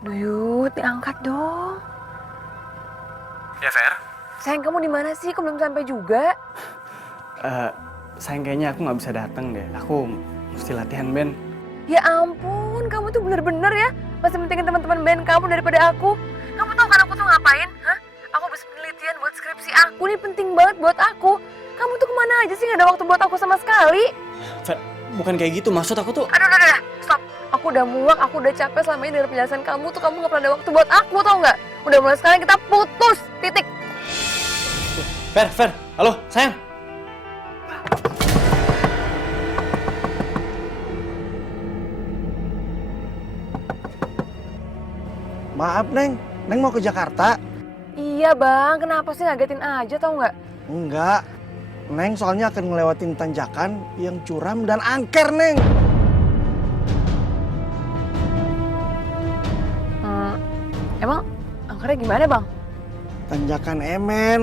Duyut, diangkat dong. Ya, Fer? Sayang, kamu di mana sih? Kok belum sampai juga? Sayang kayaknya aku nggak bisa datang deh. Aku mesti latihan band. Ya ampun, kamu tuh bener-bener ya masih pentingin teman-teman band kamu daripada aku. Kamu tahu kan aku tuh ngapain? Hah? Aku habis penelitian buat skripsi aku. Ini penting banget buat aku. Kamu tuh kemana aja sih? Gak ada waktu buat aku sama sekali. Fer, bukan kayak gitu. Maksud aku tuh... Aduh, udah, stop. Aku udah muak, aku udah capek selama ini dari penjelasan kamu tuh. Kamu gak pernah ada waktu buat aku, tau gak? Udah mulai sekarang kita putus, titik. Fer, halo, sayang. Maaf, Neng. Neng mau ke Jakarta? Iya bang, kenapa sih ngagetin aja tau gak? Enggak. Neng soalnya akan ngelewatin tanjakan yang curam dan angker, Neng. Emang angkernya gimana bang? Tanjakan Emen.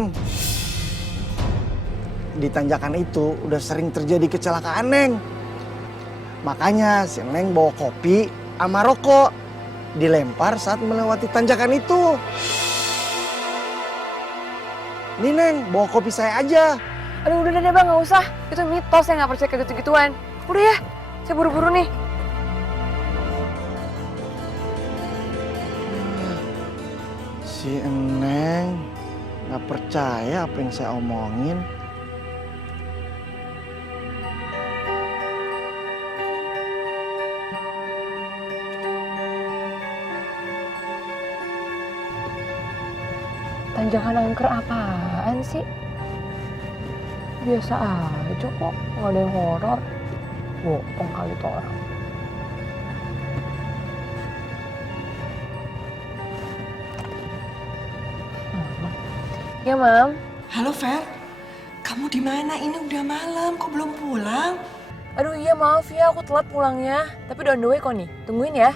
Di tanjakan itu udah sering terjadi kecelakaan, Neng. Makanya si Neng bawa kopi sama rokok. Dilempar saat melewati tanjakan itu. Nih, Neng, bawa kopi saya aja. Aduh udah deh bang, gak usah. Itu mitos, saya gak percaya kayak gitu-gituan. Udah ya, saya buru-buru nih. Si Neng nggak percaya apa yang saya omongin. Tanjakan angker apaan sih? Biasa aja kok, gak ada yang horor. Bohong kali tuh orang. Ya, Mam. Halo Fer, kamu di mana? Ini udah malam, kok belum pulang? Aduh iya maaf ya, aku telat pulangnya. Tapi udah on the way kok nih, tungguin ya.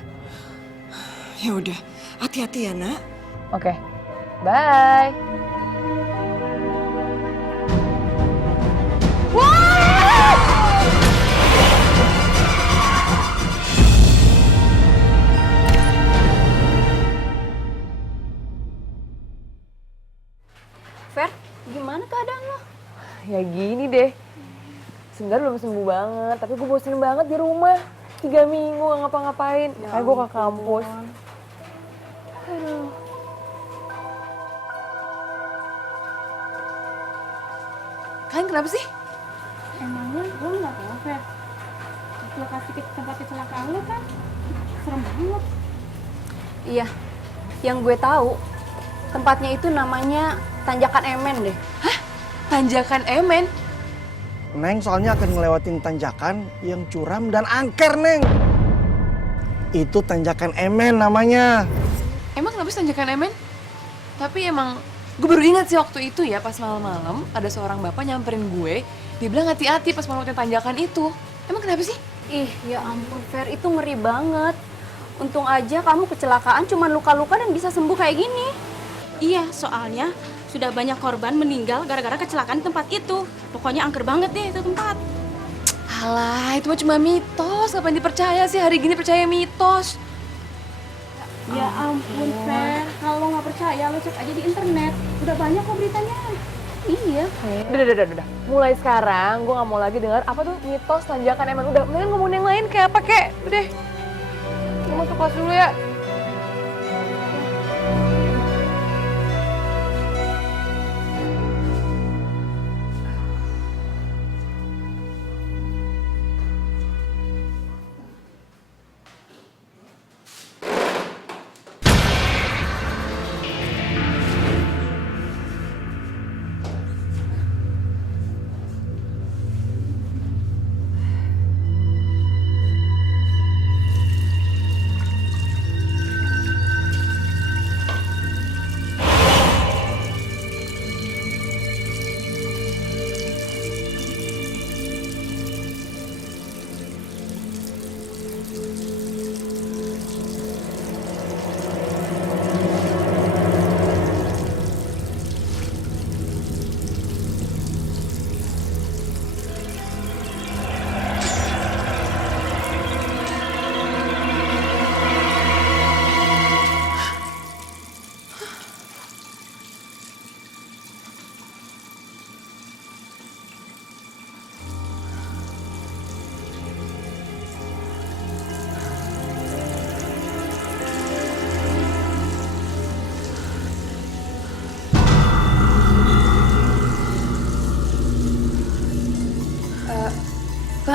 Ya udah, hati-hati ya nak. Oke, bye. Fer, gimana keadaan lo? Ya gini deh. Sebenarnya belum sembuh banget, tapi gue bosen banget di rumah. 3 minggu gak ngapa-ngapain, makanya gue ke kampus. Aduh. Kalian kenapa sih? Emangnya lo nggak tahu Fer? Lokasi tempat kecelakaan lo kan serem banget. Iya, yang gue tahu tempatnya itu namanya Tanjakan Emen deh. Hah? Tanjakan Emen? Neng soalnya akan ngelewatin tanjakan yang curam dan angker, Neng. Itu tanjakan Emen namanya. Emang kenapa sih Tanjakan Emen? Tapi emang gue baru ingat sih waktu itu ya, pas malam-malam ada seorang bapak nyamperin gue. Dia bilang hati-hati pas melewatin tanjakan itu. Emang kenapa sih? Ih, ya ampun Fer, itu ngeri banget. Untung aja kamu kecelakaan cuma luka-luka dan bisa sembuh kayak gini. Iya, soalnya sudah banyak korban meninggal gara-gara kecelakaan di tempat itu. Pokoknya angker banget deh itu tempat. Alah, itu mah cuma mitos. Ngapain dipercaya sih hari gini percaya mitos? Ya ampun Fer, kalau nggak percaya lo cek aja di internet. Udah banyak kok beritanya. Iya Fer. Udah. Mulai sekarang gue gak mau lagi dengar apa tuh mitos tanjakan Emen. Udah, mendingan ngomongin yang lain kayak apa kek. Udah. Gue masuk kelas dulu ya.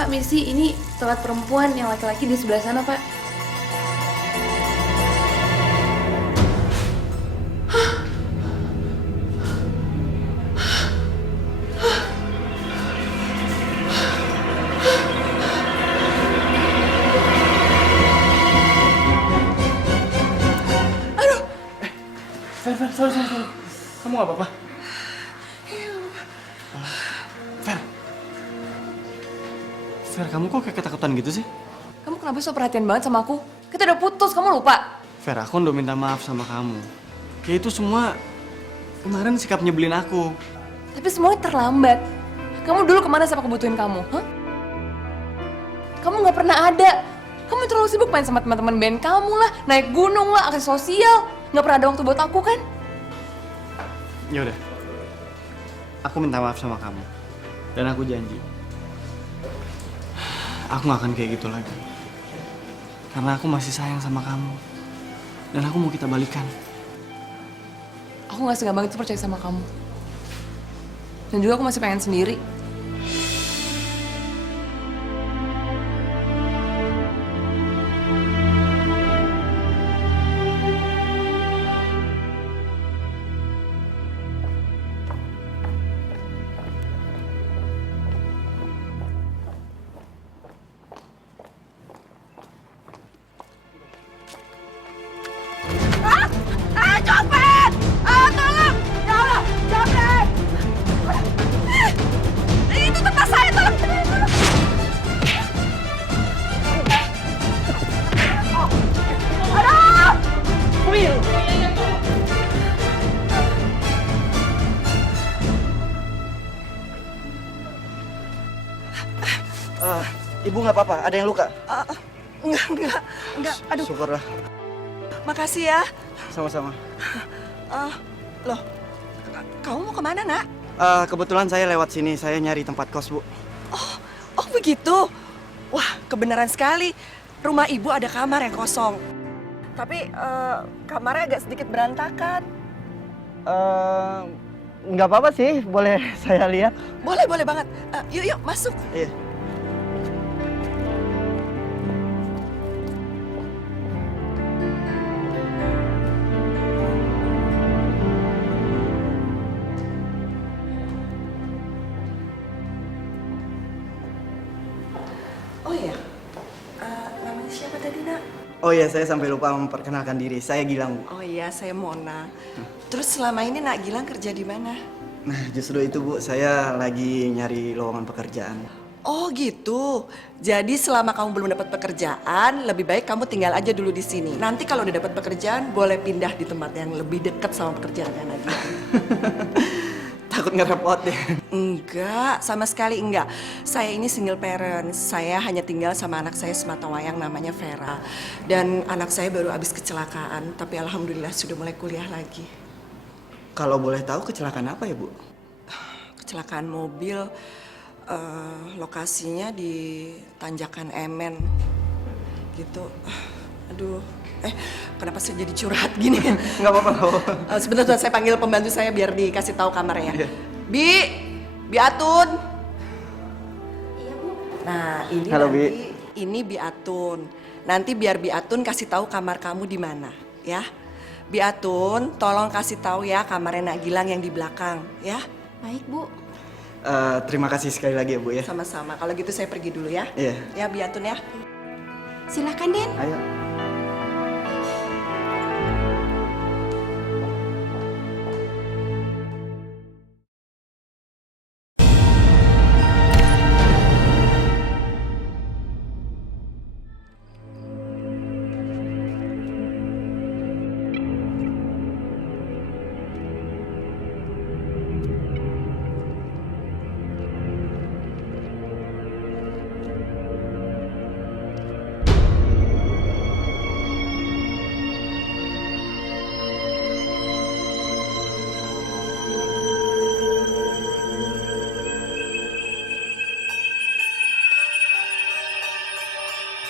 Pak, misi, ini toilet perempuan, yang laki-laki di sebelah sana, Pak. Fer, sorry. Kamu gak apa-apa? Fer, kamu kok kayak ketakutan gitu sih? Kamu kenapa so perhatian banget sama aku? Kita udah putus, kamu lupa? Fer, aku udah minta maaf sama kamu. Ya itu semua kemarin sikap nyebelin aku. Tapi semuanya terlambat. Kamu dulu kemana sampai aku butuhin kamu? Hah? Kamu gak pernah ada. Kamu terlalu sibuk main sama teman-teman band kamu lah, naik gunung lah, aksi sosial. Gak pernah ada waktu buat aku kan? Ya udah, aku minta maaf sama kamu. Dan aku janji, aku gak akan kayak gitu lagi. Karena aku masih sayang sama kamu. Dan aku mau kita balikan. Aku gak segampang itu percaya sama kamu. Dan juga aku masih pengen sendiri. Ibu nggak apa-apa? Ada yang luka? Enggak. Aduh, Syukurlah. makasih ya. Sama-sama. Loh, kamu mau kemana, Nak? Kebetulan saya lewat sini. Saya nyari tempat kos, Bu. Oh, begitu. Wah, kebenaran sekali. Rumah ibu ada kamar yang kosong. Tapi kamarnya agak sedikit berantakan. Nggak apa-apa sih. Boleh saya lihat? Boleh banget. Yuk, masuk. Iya. Oh iya, namanya siapa tadi, Nak? Oh iya, saya sampai lupa memperkenalkan diri. Saya Gilang, Bu. Oh iya, saya Mona. Terus selama ini Nak Gilang kerja di mana? Nah, justru itu, Bu. Saya lagi nyari lowongan pekerjaan. Oh gitu. Jadi selama kamu belum dapat pekerjaan, lebih baik kamu tinggal aja dulu di sini. Nanti kalau udah dapat pekerjaan, boleh pindah di tempat yang lebih dekat sama pekerjaan Nadia. Takut ngerepotin. Enggak, sama sekali enggak. Saya ini single parent. Saya hanya tinggal sama anak saya sematawayang namanya Vera. Dan anak saya baru habis kecelakaan, tapi alhamdulillah sudah mulai kuliah lagi. Kalau boleh tahu kecelakaan apa ya, Bu? Kecelakaan mobil, lokasinya di Tanjakan Emen. Gitu. Aduh, kenapa saya jadi curhat gini? Nggak apa-apa. Sebentar, saya panggil pembantu saya biar dikasih tahu kamarnya. Iya. Bi Atun. Iya, Bu. Nah, ini Halo, nanti Bi. ini Bi Atun. Nanti biar Bi Atun kasih tahu kamar kamu di mana, ya. Bi Atun, tolong kasih tahu ya kamarnya Nak Gilang yang di belakang, ya. Baik, Bu. Terima kasih sekali lagi ya, Bu ya. Sama-sama. Kalau gitu saya pergi dulu ya. Iya. Ya, Bi Atun ya. Silakan, Den. Ayo.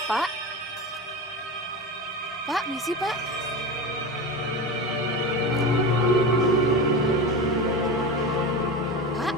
Pak? Pak, misi, Pak. Pak?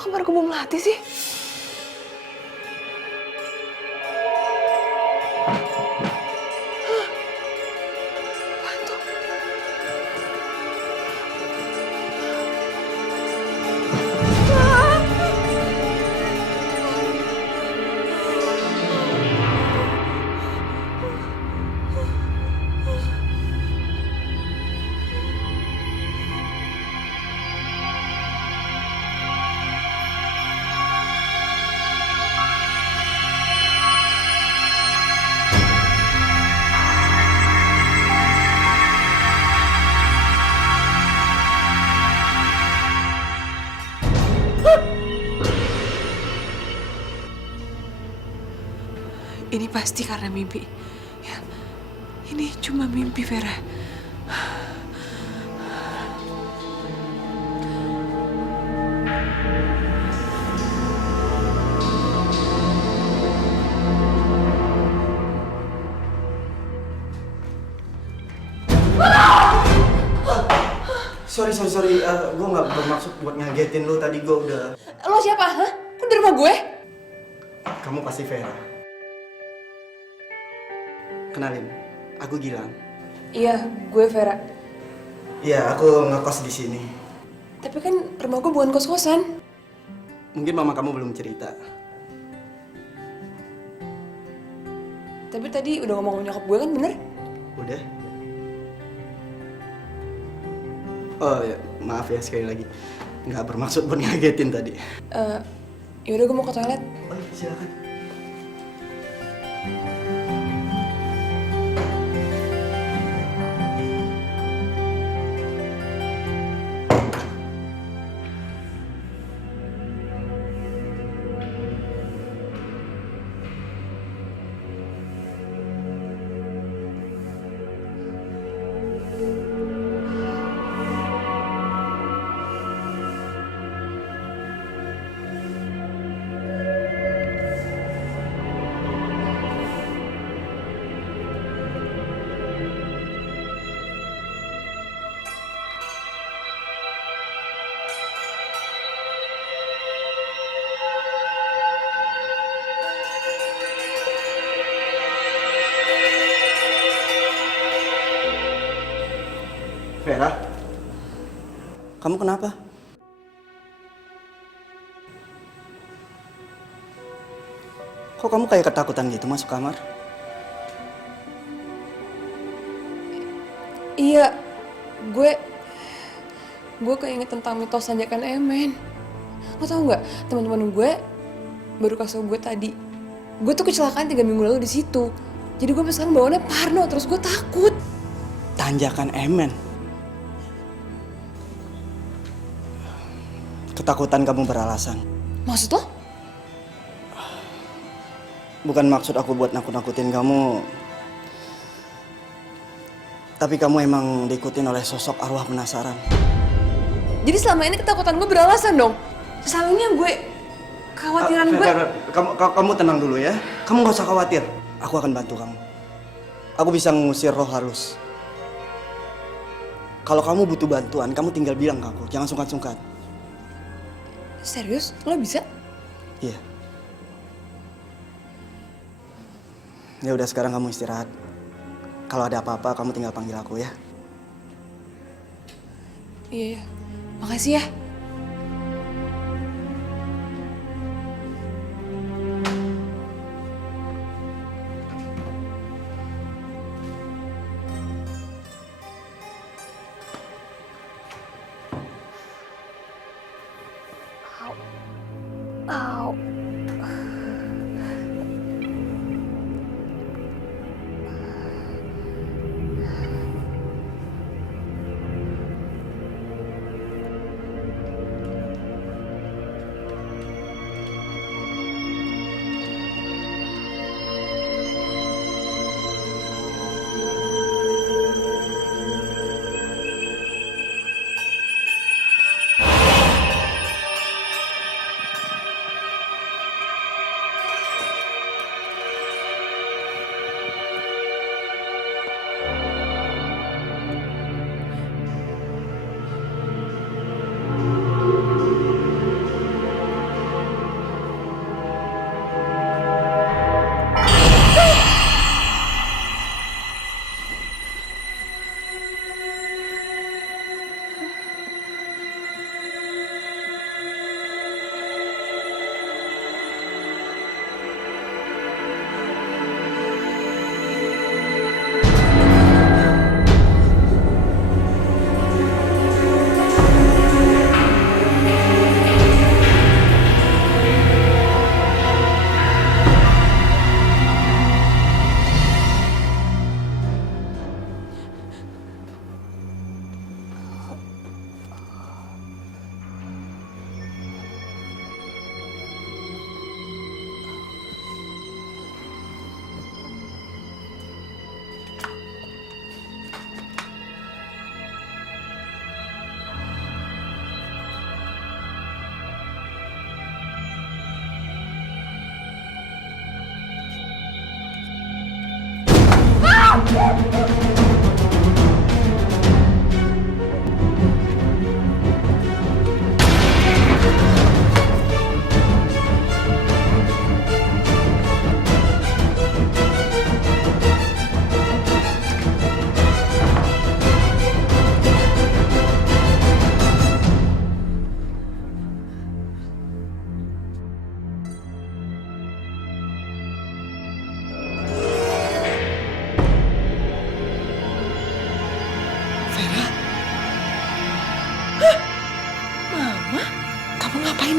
Kok kamar gue belum latih sih? Ini pasti karena mimpi. Ya, ini cuma mimpi, Vera. Sorry. Gue nggak bermaksud buat ngagetin lu. Tadi gue udah... Lo siapa, hah? Lo di rumah gue? Kamu pasti Vera. Kenalin, aku Gilang. Iya, gue Vera. Iya, aku ngekos di sini. Tapi kan rumah gue bukan kos-kosan. Mungkin mama kamu belum cerita. Tapi tadi udah ngomong sama nyokap gue kan, bener? Udah? Oh ya, maaf ya sekali lagi. Nggak bermaksud buat ngagetin tadi. Yaudah gue mau ke toilet. Oh iya, silakan. Vera, kamu kenapa? Kok kamu kayak ketakutan gitu masuk kamar? Iya, gue keinget tentang mitos tanjakan Emen. Lo tau nggak, teman-teman gue baru kasih gue tadi. Gue tuh kecelakaan 3 minggu lalu di situ. Jadi gue sekarang bawaannya parno, terus gue takut. Tanjakan Emen. Ketakutan kamu beralasan. Maksud lo? Bukan maksud aku buat nakut-nakutin kamu. Tapi kamu emang diikutin oleh sosok arwah penasaran. Jadi selama ini ketakutan gue beralasan dong? Selama ini yang gue khawatiran gue... Kamu tenang dulu ya. Kamu gak usah khawatir. Aku akan bantu kamu. Aku bisa mengusir roh halus. Kalau kamu butuh bantuan, kamu tinggal bilang ke aku. Jangan sungkan-sungkan. Serius? Lo bisa? Iya. Ya udah, sekarang kamu istirahat. Kalau ada apa-apa, kamu tinggal panggil aku ya. Iya. Makasih ya. Au.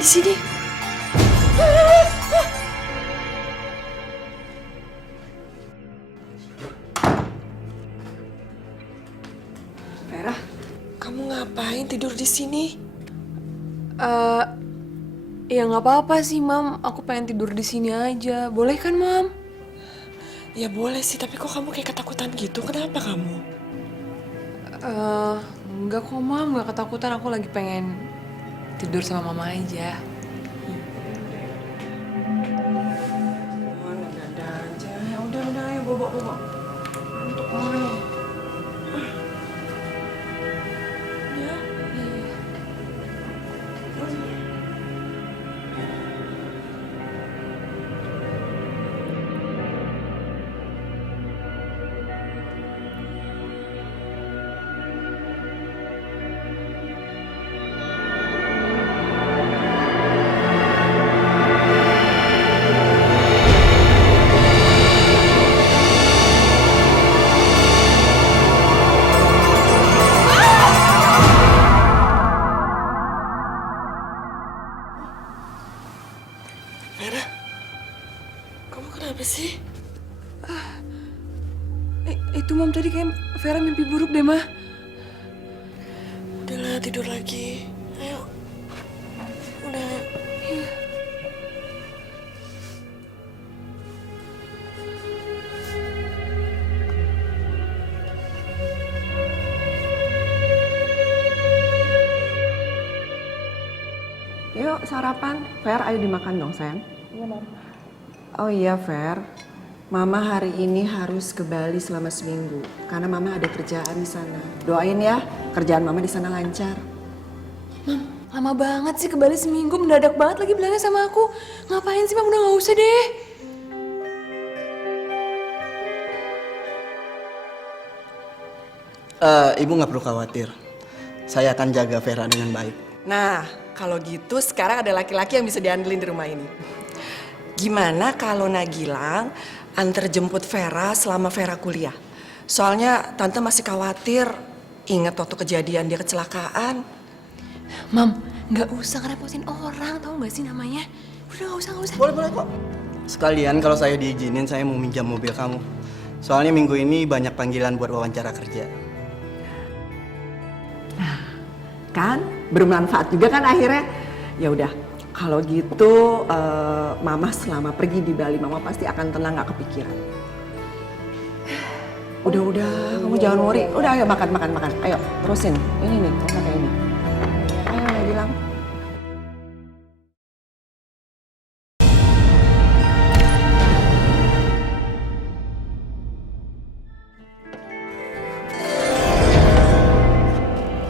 di sini? Vera, kamu ngapain tidur di sini? Ya nggak apa-apa sih, Mam. Aku pengen tidur di sini aja. Boleh kan, Mam? Ya boleh sih, tapi kok kamu kayak ketakutan gitu? Kenapa kamu? Enggak kok, Mam. Nggak ketakutan. Aku lagi pengen tidur sama Mama aja. Ada aja. Udah, ayo bobo. Ngantuk banget. Vera, kamu kenapa sih? Itu, Mam. Tadi kayak Vera mimpi buruk deh, Mah. Udahlah, tidur lagi. Ayo. Udah. Yuk sarapan. Fer, ayo dimakan dong, sayang. Iya, Mama. Oh iya, Fer. Mama hari ini harus ke Bali selama seminggu. Karena Mama ada kerjaan di sana. Doain ya, kerjaan Mama di sana lancar. Lama banget sih ke Bali seminggu. Mendadak banget lagi bilangnya sama aku. Ngapain sih, Mam? Udah nggak usah deh. Ibu nggak perlu khawatir. Saya akan jaga Vera dengan baik. Nah, kalau gitu sekarang ada laki-laki yang bisa diandelin di rumah ini. Gimana kalau Nagilang antar jemput Vera selama Vera kuliah? Soalnya Tante masih khawatir ingat waktu kejadian dia kecelakaan. Mam, nggak usah ngerepotin orang. Tahu nggak sih namanya? Udah nggak usah. Boleh kok. Sekalian kalau saya diizinin, saya mau minjam mobil kamu. Soalnya minggu ini banyak panggilan buat wawancara kerja. Kan bermanfaat juga kan akhirnya. Ya udah, kalau gitu Mama selama pergi di Bali Mama pasti akan tenang, gak kepikiran. Udah, kamu jangan worry. Udah, ayo makan. Ayo, terusin. Ini nih, kamu pakai ini. Ayo, bilang.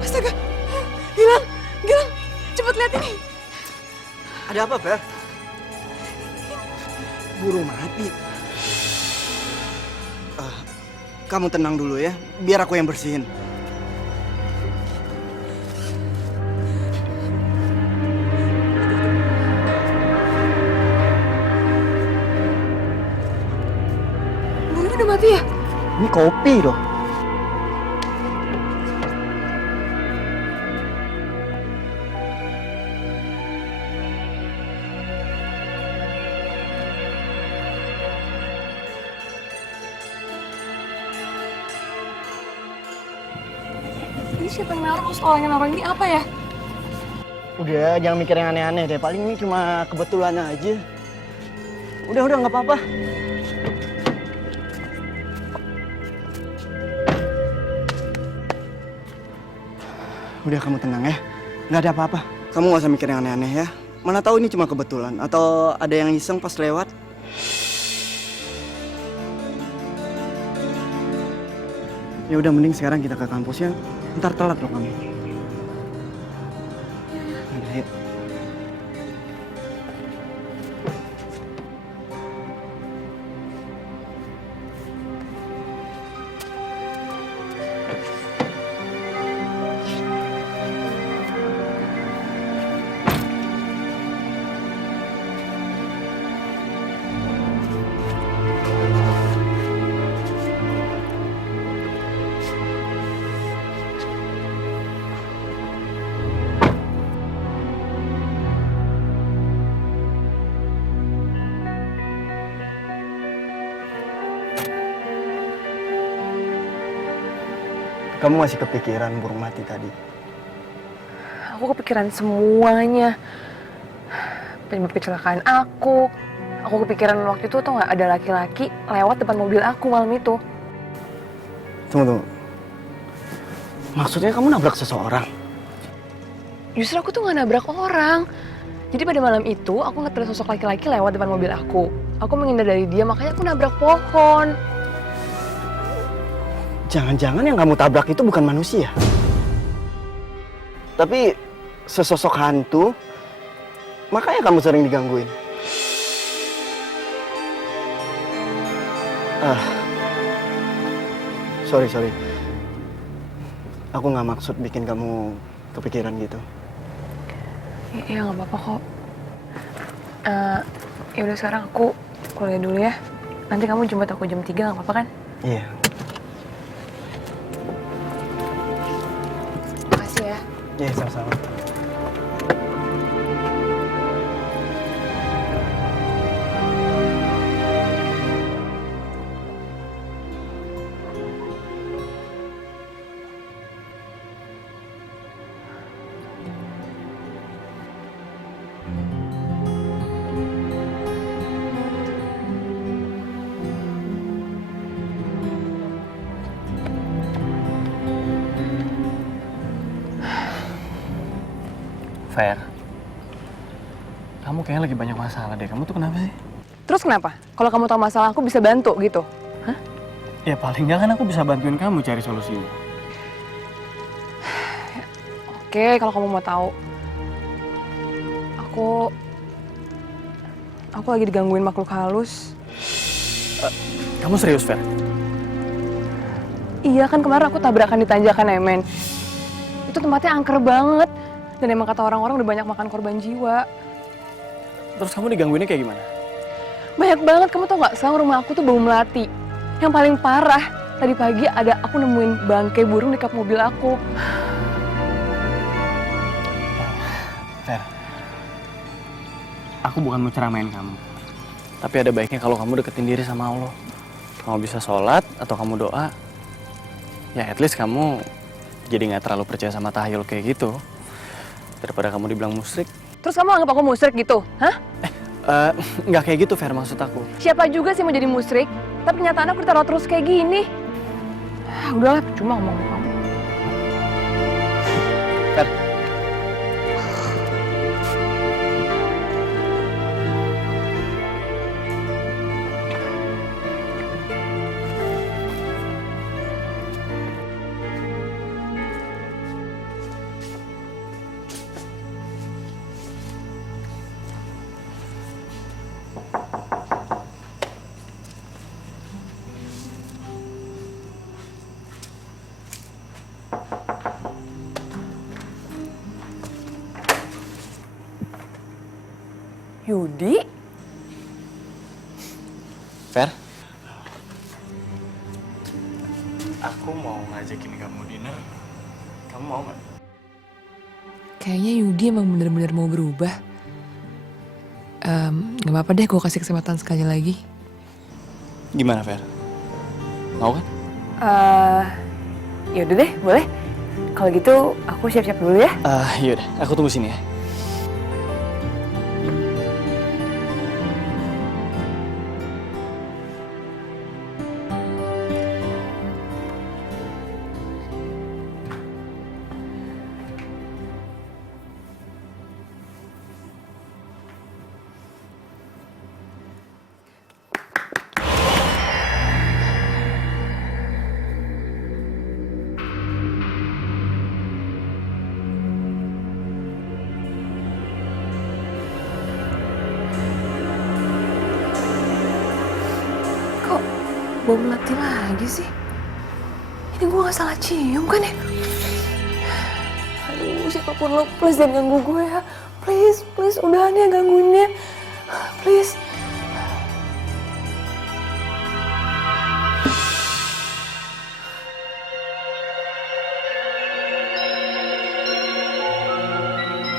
Astaga, Gilang, cepet lihat ini. Ada apa, Fer? Burung mati. Kamu tenang dulu ya, biar aku yang bersihin. Burungnya udah mati ya? Ini kopi loh. Ini siapa yang naruh? Terus orang yang naruh ini apa ya? Udah, jangan mikir yang aneh-aneh deh. Paling ini cuma kebetulan aja. Udah, nggak apa-apa. Udah, kamu tenang ya. Nggak ada apa-apa. Kamu nggak usah mikir yang aneh-aneh ya. Mana tahu ini cuma kebetulan. Atau ada yang iseng pas lewat. Ya udah, mending sekarang kita ke kampusnya. Ntar telat loh kamu. Udah, yuk. Kamu masih kepikiran burung mati tadi? Aku kepikiran semuanya. Penyebab kecelakaan aku. Aku kepikiran waktu itu tuh nggak ada laki-laki lewat depan mobil aku malam itu. Tunggu. Maksudnya kamu nabrak seseorang? Justru aku tuh nggak nabrak orang. Jadi pada malam itu aku ngeliat sosok laki-laki lewat depan mobil aku. Aku menghindar dari dia, makanya aku nabrak pohon. Jangan-jangan yang kamu tabrak itu bukan manusia. Tapi sesosok hantu, makanya kamu sering digangguin. Sorry. Aku nggak maksud bikin kamu kepikiran gitu. Iya nggak apa-apa kok. Ya udah sekarang aku kuliah dulu ya. Nanti kamu jemput aku jam 3 nggak apa-apa kan? Iya. Makasih ya. Iya, sama-sama. Fer, kamu kayaknya lagi banyak masalah deh. Kamu tuh kenapa sih? Terus kenapa? Kalau kamu tahu masalah aku bisa bantu gitu? Hah? Ya paling nggak kan aku bisa bantuin kamu cari solusinya. Oke, kalau kamu mau tahu. Aku lagi digangguin makhluk halus. Kamu serius, Fer? Iya kan kemarin aku tabrakan di tanjakan Emen. Itu tempatnya angker banget. Dan emang kata orang-orang udah banyak makan korban jiwa. Terus kamu digangguinnya kayak gimana? Banyak banget, kamu tau gak? Sekarang rumah aku tuh bau melati. Yang paling parah, tadi pagi aku nemuin bangkai burung di kap mobil aku. Fer, aku bukan mau ceramain kamu. Tapi ada baiknya kalau kamu deketin diri sama Allah. Kamu bisa sholat atau kamu doa. Ya at least kamu jadi gak terlalu percaya sama tahyul kayak gitu. Daripada kamu dibilang musyrik. Terus kamu anggap aku musyrik gitu? Hah? Nggak kayak gitu, Fer, maksud aku. Siapa juga sih mau jadi musyrik? Tapi kenyataan aku ditaruh terus kayak gini. Udahlah, cuma ngomong sama kamu. Fer. Yudi? Fer? Aku mau ngajakin kamu dinner. Kamu mau nggak? Kayaknya Yudi emang bener-bener mau berubah. Gak apa-apa deh, gue kasih kesempatan sekali lagi. Gimana, Fer? Mau kan? Yaudah deh, boleh. Kalau gitu aku siap-siap dulu ya. Yaudah, aku tunggu sini ya. Bau melati lagi sih. Ini gue gak salah cium kan ya? Aduh, siapapun lo, please jangan ganggu gue ya. Please, udahan ya gangguinnya. Please.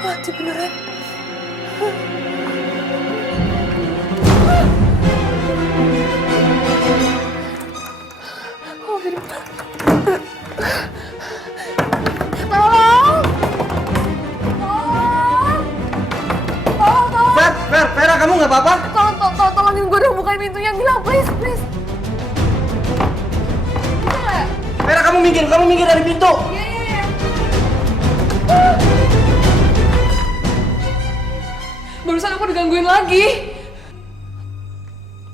Mati beneran. Oh Tolong! Tolong! Vera, kamu nggak apa-apa? Tolongin gue dong, bukain pintunya. Bilang, please. Bisa nggak? Vera, kamu minggir dari pintu. Iya. Barusan aku digangguin lagi.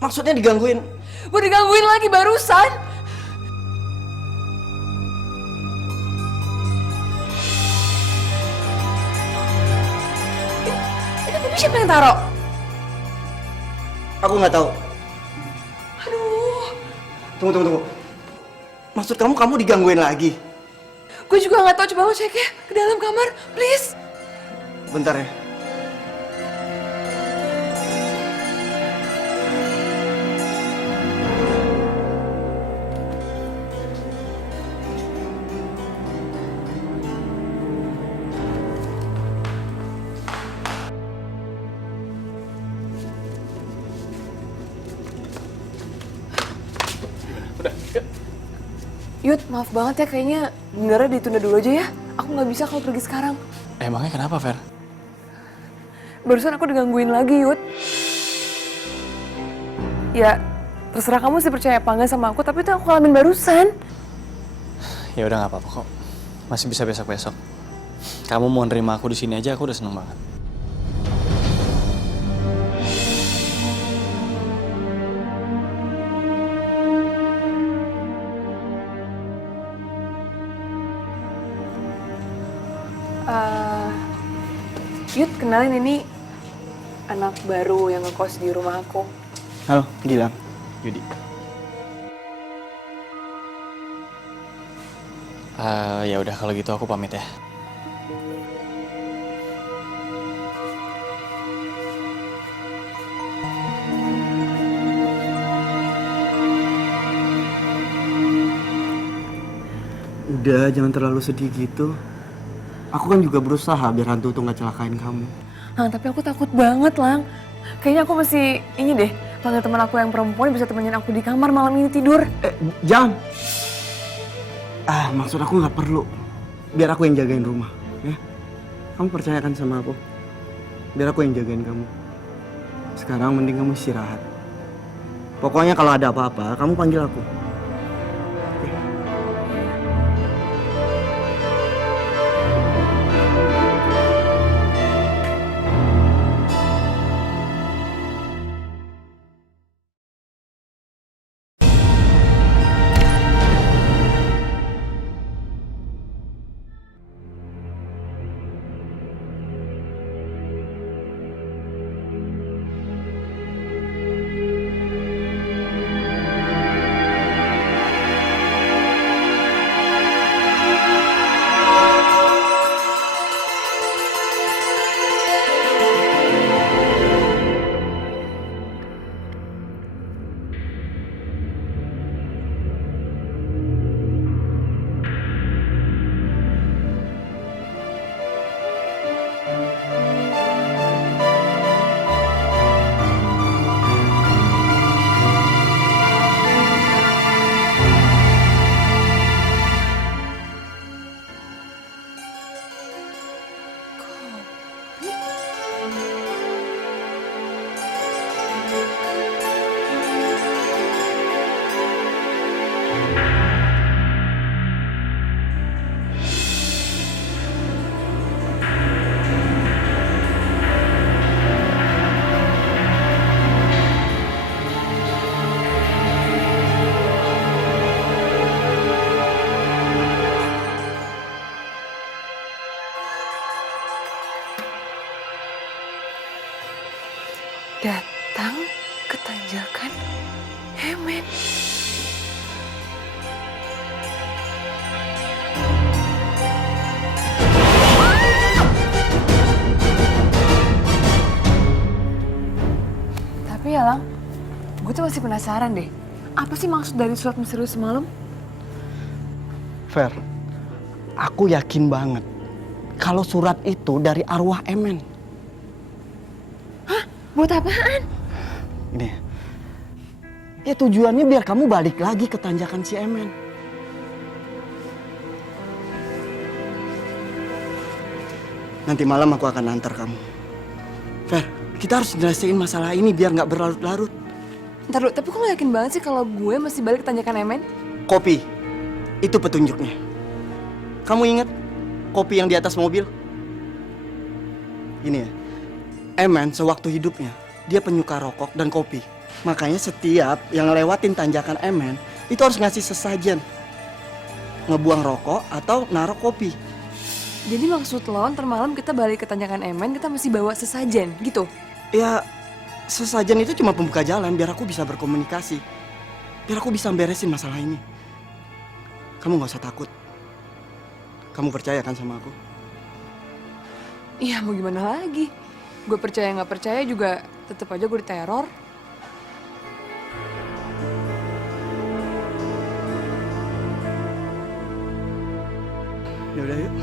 Maksudnya digangguin? Gue digangguin lagi barusan. Ini kopi siapa yang taruh? Aku nggak tahu. Aduh, Tunggu. Maksud kamu digangguin lagi? gue juga nggak tahu. Coba lo cek ya ke dalam kamar, please. Bentar ya. Yud, maaf banget ya, kayaknya benernya ditunda dulu aja ya. Aku nggak bisa kalau pergi sekarang. Emangnya kenapa, Fer? Barusan aku digangguin lagi, Yud. Ya, terserah kamu sih percaya apa enggak sama aku, tapi itu aku ngalamin barusan. Ya udah nggak apa-apa kok. Masih bisa besok-besok. Kamu mau nerima aku di sini aja, aku udah seneng banget. Yud, kenalin, ini anak baru yang ngekos di rumah aku. Halo, Gilang. Yudi. Ya udah kalau gitu aku pamit ya. Udah, jangan terlalu sedih gitu. Aku kan juga berusaha biar hantu tuh nggak celakain kamu. Nah, tapi aku takut banget, Lang. Kayaknya aku mesti ini deh, panggil teman aku yang perempuan bisa temenin aku di kamar malam ini tidur. Jangan. Maksud aku nggak perlu. Biar aku yang jagain rumah, ya. Kamu percayakan sama aku. Biar aku yang jagain kamu. Sekarang mending kamu istirahat. Pokoknya kalau ada apa-apa, kamu panggil aku. Datang ke tanjakan Hemen. Tapi ya, Lang, gue tuh masih penasaran deh. Apa sih maksud dari surat misterius semalam? Fer, aku yakin banget kalau surat itu dari arwah Emen. Hah? Buat apaan? Ini ya tujuannya biar kamu balik lagi ke tanjakan si Emen. Nanti malam aku akan antar kamu. Fer, kita harus jelasin masalah ini biar nggak berlarut-larut. Ntar dulu, tapi kok lo yakin banget sih kalau gue masih balik ke tanjakan Emen? Kopi, itu petunjuknya. Kamu ingat kopi yang di atas mobil? Ini ya, Emen sewaktu hidupnya, dia penyuka rokok dan kopi. Makanya setiap yang ngelewatin tanjakan Emen, itu harus ngasih sesajen. Ngebuang rokok atau naruh kopi. Jadi maksud lo, ntar malam kita balik ke tanjakan Emen, kita masih bawa sesajen, gitu? Ya, sesajen itu cuma pembuka jalan biar aku bisa berkomunikasi. Biar aku bisa beresin masalah ini. Kamu gak usah takut. Kamu percaya kan sama aku? Iya, mau gimana lagi? Gue percaya nggak percaya juga tetep aja gue diteror. Ya udah yuk.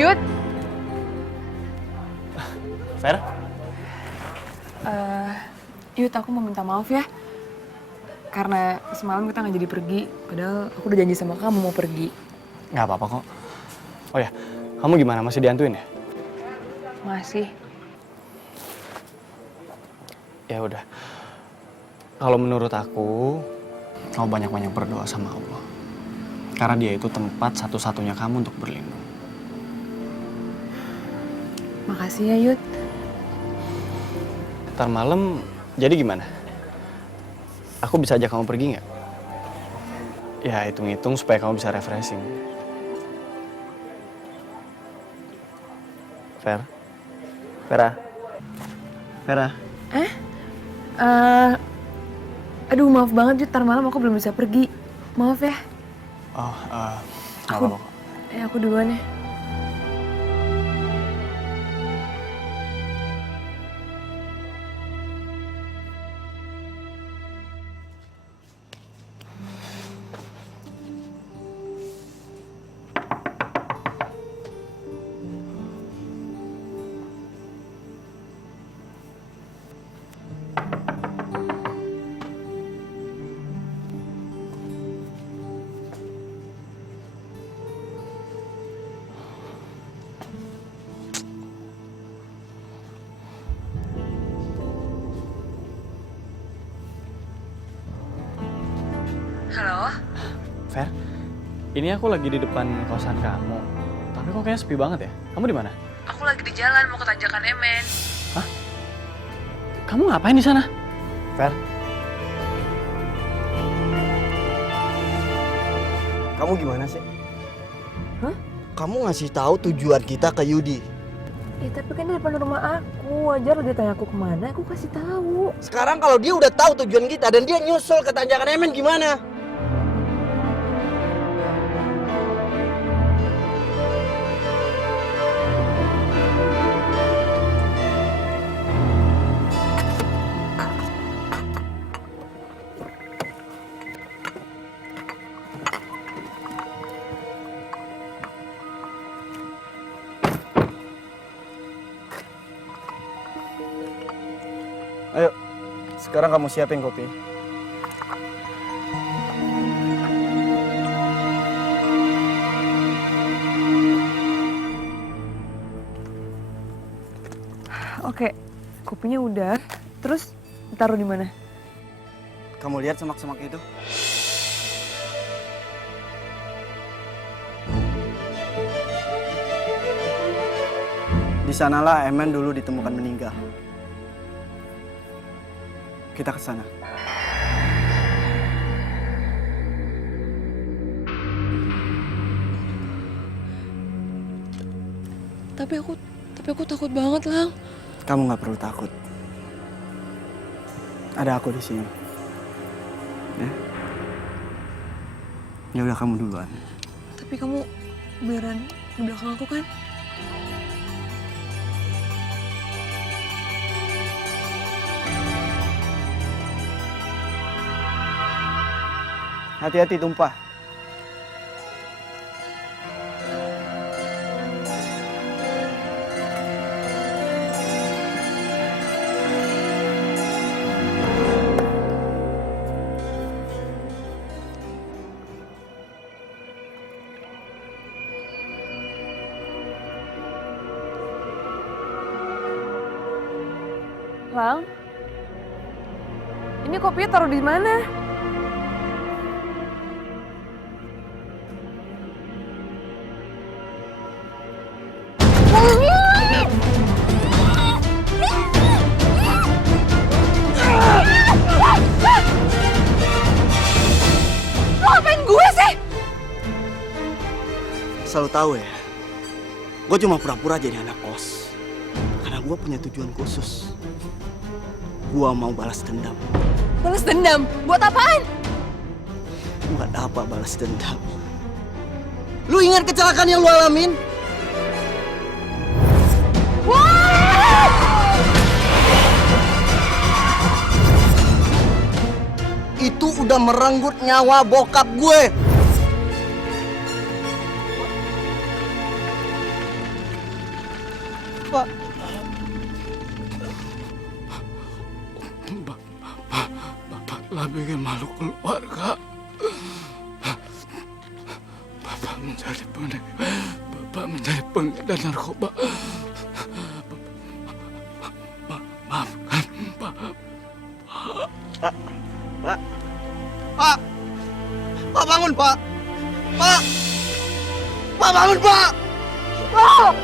Yud, Fer? Yud, aku mau minta maaf ya. Karena semalam kita nggak jadi pergi, padahal aku udah janji sama kamu mau pergi. Nggak apa-apa kok. Oh ya, kamu gimana? Masih diantuin ya? Masih. Ya udah. Kalau menurut aku, kamu banyak-banyak berdoa sama Allah. Karena dia itu tempat satu-satunya kamu untuk berlindung. Makasih ya, Yud. Ntar malam, jadi gimana? Aku bisa ajak kamu pergi nggak? Ya, hitung-hitung supaya kamu bisa refreshing. Fer? Vera? Vera, Aduh, maaf banget, Yud. Ntar malam aku belum bisa pergi. Maaf ya. Oh, nggak apa-apa kok. Aku duluan ya. Halo? Fer, ini aku lagi di depan kosan kamu. Tapi kok kayaknya sepi banget ya? Kamu di mana? Aku lagi di jalan mau ke tanjakan Emen. Hah? Kamu ngapain di sana? Fer, kamu gimana sih? Hah? Kamu ngasih tahu tujuan kita ke Yudi. Ya tapi kan di depan rumah aku, wajar dia tanya aku kemana, aku kasih tahu. Sekarang kalau dia udah tahu tujuan kita dan dia nyusul ke tanjakan Emen gimana? Ayo, sekarang kamu siapin kopi. Oke, kopinya udah. Terus taruh di mana? Kamu lihat semak-semak itu? Di sanalah Emen dulu ditemukan meninggal. Kita ke sana. Tapi aku takut banget, Lang. Kamu nggak perlu takut. Ada aku di sini. Ya udah kamu duluan. Tapi kamu beneran di belakang aku kan? Hati-hati tumpah. Lang, ini kopinya taruh di mana? Lo ngapain gue sih? Selalu tahu ya, gue cuma pura-pura jadi anak kos. Karena gue punya tujuan khusus. Gue mau balas dendam. Balas dendam? Buat apaan? Buat apa balas dendam? Lu ingat kecelakaan yang lu alamin? Itu udah merenggut nyawa bokap gue. Pak. Bapak telah bikin malu keluarga. Bapak menjadi pengedar narkoba. Maafkan Pak. Pak! Pak bangun, Pak! Pak! Pak bangun, Pak! Pak!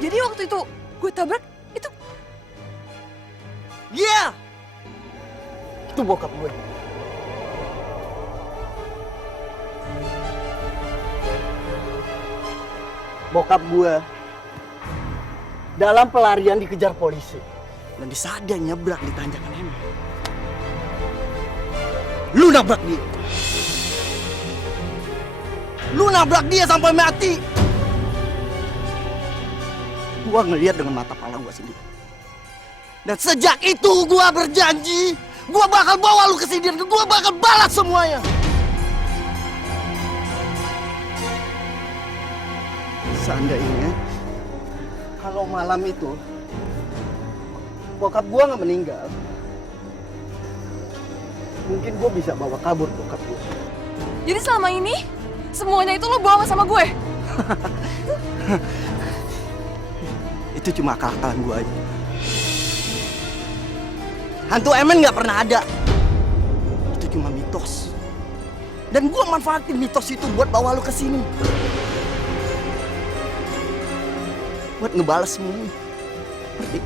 Jadi waktu itu gue tabrak, itu Iya! Itu bokap gue. Bokap gue dalam pelarian dikejar polisi. Dan di saat dia nyebrang di tanjakan ini, lu nabrak dia. Lu nabrak dia sampai mati. Gua ngeliat dengan mata kepala gua sendiri. Dan sejak itu gua berjanji, gua bakal bawa lu ke sini dan gua bakal balas semuanya. Seandainya kalau malam itu bokap gua nggak meninggal, mungkin gua bisa bawa kabur bokap gua. jadi selama ini semuanya itu lo bawa sama gue. Itu cuma akal-akalan gua aja. Hantu Emen nggak pernah ada. Itu cuma mitos. Dan gua manfaatin mitos itu buat bawa lu ke sini. Buat ngebales semuanya. Ngerti?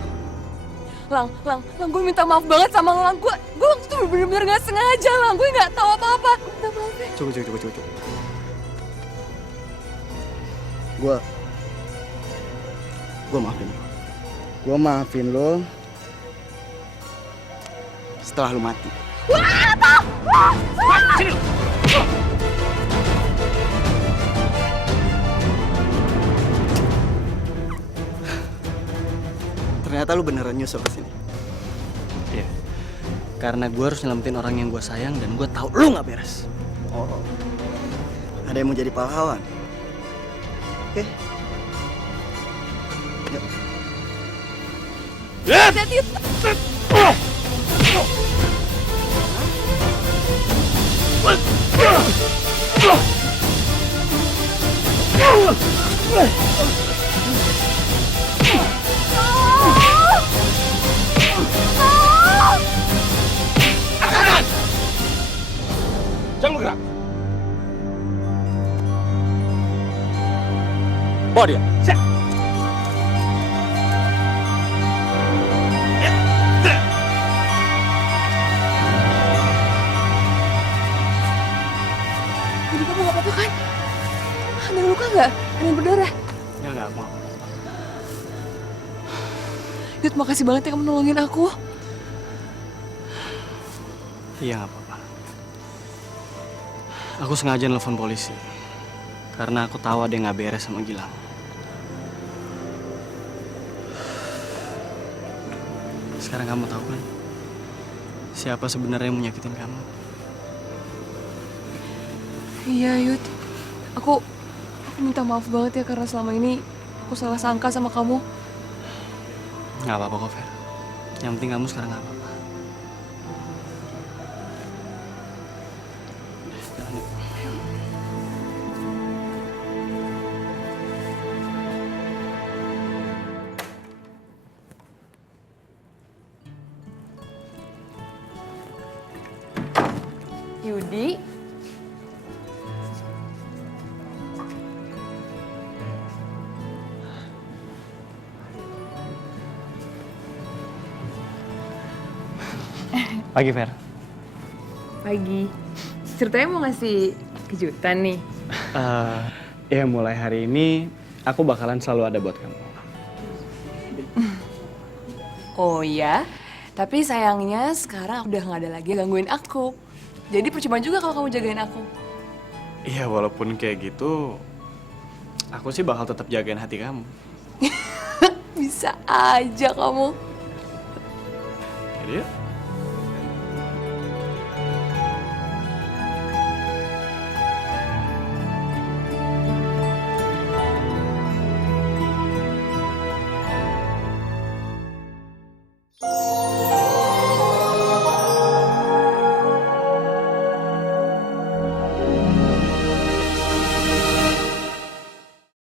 Lang, gue minta maaf banget sama lo, Lang. Gue waktu itu bener-bener gak sengaja, Lang. Gue gak tahu apa-apa. Minta maaf ya. Coba. Gua maafin lo. Gua maafin lo setelah lu mati. Sini. Ternyata lu beneran nyusul ke sini. Iya. Karena gue harus nyelamatin orang yang gue sayang dan gue tahu lu nggak beres. Oh. Ada yang mau jadi pahlawan. Oke. Yuk. Hati-hati. Jangan bergerak. Bawa dia. Siap. Jadi kamu gak apa-apa kan? Ada luka gak? Ada yang berdarah? Ya nggak mau. Yud, makasih banget ya kamu nolongin aku. Iya nggak apa-apa. Aku sengaja nelfon polisi karena aku tahu ada yang nggak beres sama Gilang. Sekarang kamu tahu kan siapa sebenarnya yang menyakitin kamu. Iya, Yud. Aku minta maaf banget ya karena selama ini aku salah sangka sama kamu. Nggak apa-apa kok, Fer. Yang penting kamu sekarang nggak apa-apa. Jalan yuk. Yudi, Pagi, Fer. Pagi. Ceritanya mau ngasih kejutan nih. Ya mulai hari ini aku bakalan selalu ada buat kamu. Oh ya, tapi sayangnya sekarang udah nggak ada lagi yang gangguin aku. Jadi percuma juga kalau kamu jagain aku. Iya, walaupun kayak gitu, aku sih bakal tetap jagain hati kamu. Bisa aja kamu. Jadi yuk.